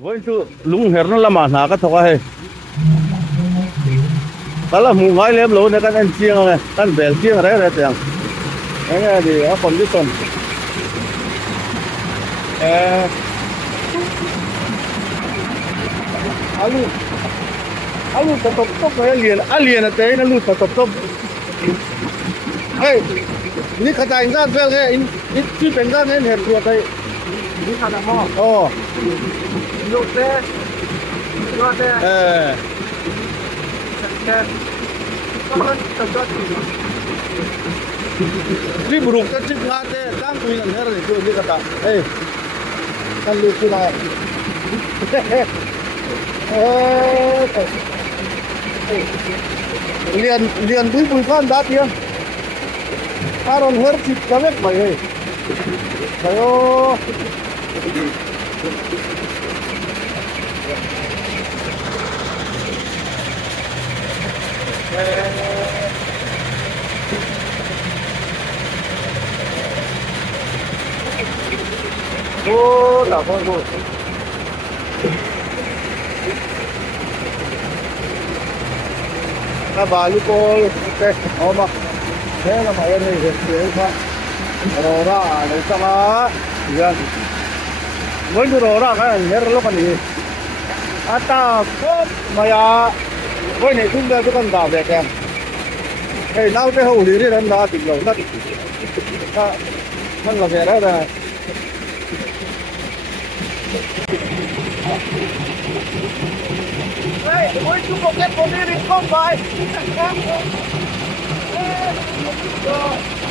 với chú lúng hẹn nó làm mà nã cái thằng ấy đó là mùng ngay lem lúa này cái anh chiêng này anh bèn chiêng ở đấy này tiền cái này thì ở phần dưới alu alu tập tập cái liền là thế nó lu tập tập heyนี่ขจายกันเพื่อนเลยนี่ที่เป็นกันเนี่ยเห็นตัวไทยนี่ขนาดหม้อโอ้ลูกเต้ลูกเต้แค่ก็มันตัดจอดนี่บุรุษก็ชิบงานเต้ตั้งคุยกันเท่าไหร่ตัวนี่ก็ตาเฮ้ยกันลูกที่ไหนเรียนบุยก้อนดัดยังAron hercik kamek baik, bayo. Oh, tak apa. Nah, balu kol, teh, oh mak. Thế là mọi người hiện tượng thôi rồi đó để cho nó dân mới đưa rồi cái này nhớ lúc này ta có mà với này chúng ta con đào đẹp em cái nào cái hậu lý đi lên đó tỉnh lẩu nó là về đó là đây mới chúng một cái con đi không phải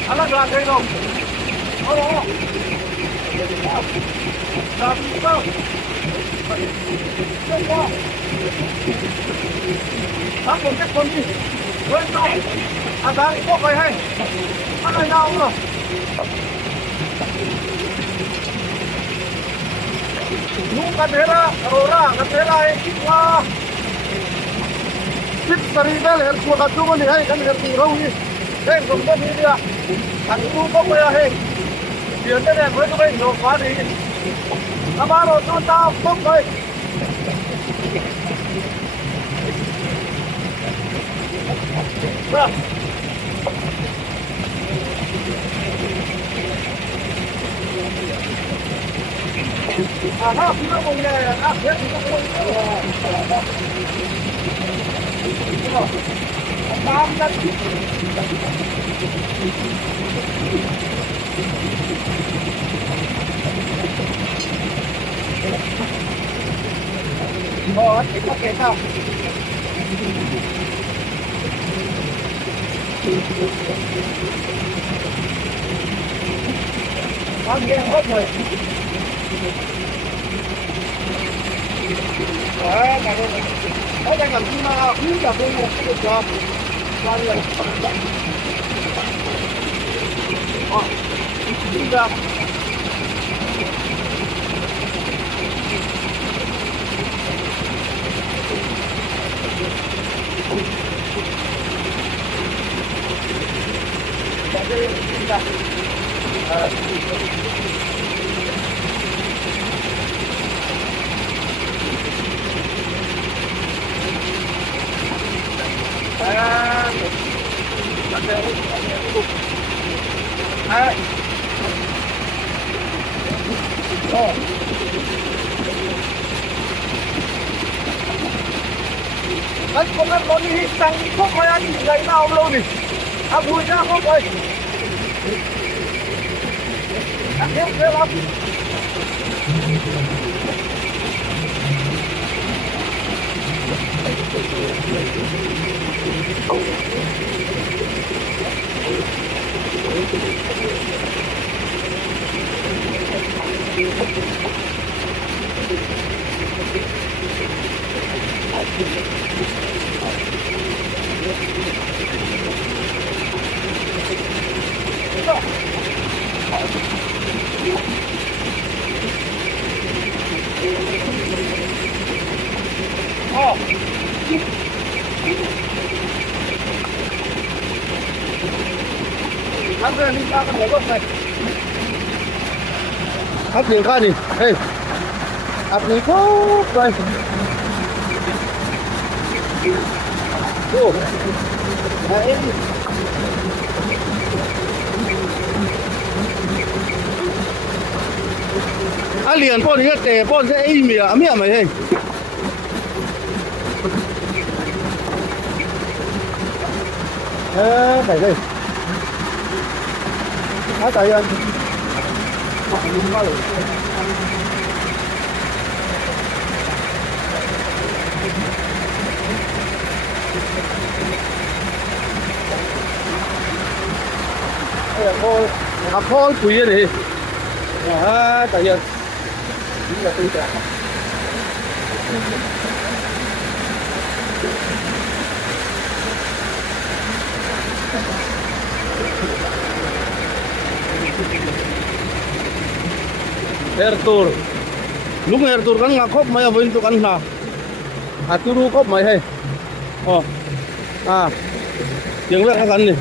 anak lagi dong. Oh. Aku cek kondisi. Ada kok kayak hai. Ada yang loh. Lu kadera, orang kadera ini. Sip serigal her ko katu ni hai kan her ti rau ni hey gom ko ni dia kan tu ko ya hey dia te ne ko ko no fa ni amaro tu ta ko ko aha kita mo ne ah ya kita ko Tam đất Ồ, thích có kể sao? Có nghe hết rồi. Đấy, đang làm gì mà cứ gặp bên một cái job. Quan là đi ra Anh không ăn món đi sang không phải ăn giấy nào lâu đi ăn vui ra không ơi ăn hết thế lắm Hấp điện khai đi. Ê. áp này có đây ô đấy liền con cái tè con sẽ im mía mày đây đây đây tại anh thôi quý này tại giờ là tôi trả air tour lúc air tour kan ngakop maya voin tu kan na aturu kop mai hai oh yang wer kan ni